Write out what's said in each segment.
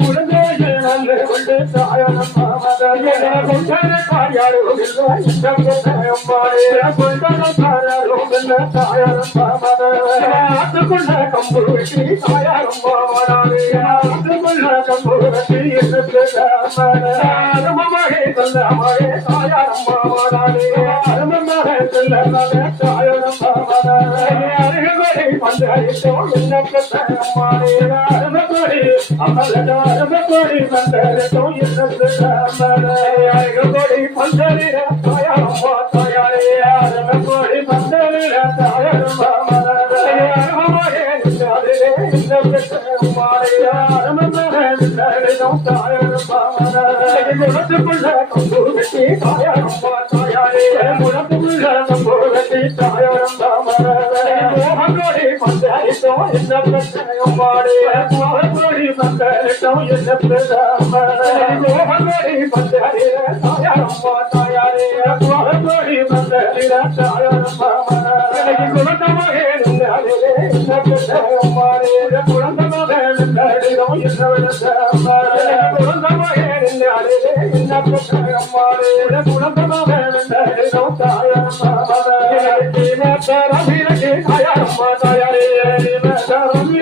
குழந்தை கண்டு கொண்டு தாயனம் ஆத்துக்குள்ள கம்பு வெட்டி தாயாரம் போவனாரு ஆத்துக்குள்ள அமலதாரமகோடி மந்தர தோயி மந்தரிர தாயாரமா தாயாரே அரமகோடி மந்தரிர தாயாரமா மலரே இந்த பெற்றமாரியா அரமகோடி தாயாரமா மலரே குழந்தை தாயாரமா தாயாரே I'm not going to be able to do it. I'm not do it. I'm not do it. I'm not do it. I'm not do it. It.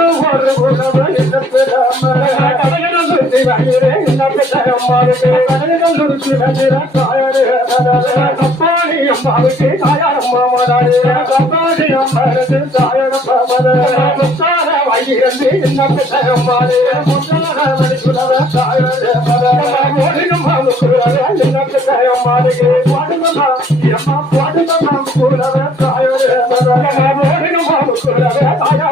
ஒரு புலவன் என்ன பெறாம கடலிடம் சுற்றி வகிரே என்ன பெற்றம்மாவுக்கு கடலிடம் சுற்றி வகிர தாயரே கப்பாடி அம்மாவுக்கு தாயாரம்மா மதாரே கப்பாடி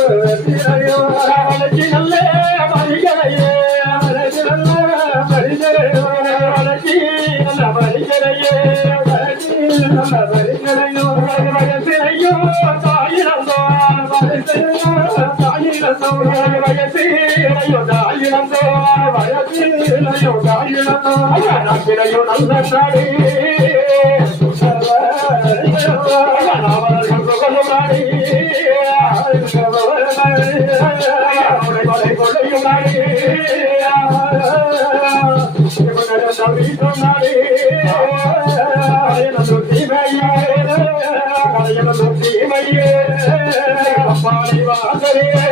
காம்பி வத்திரையோ வளர்ச்சி நல்லே மறிகளையே நாடே வாசலே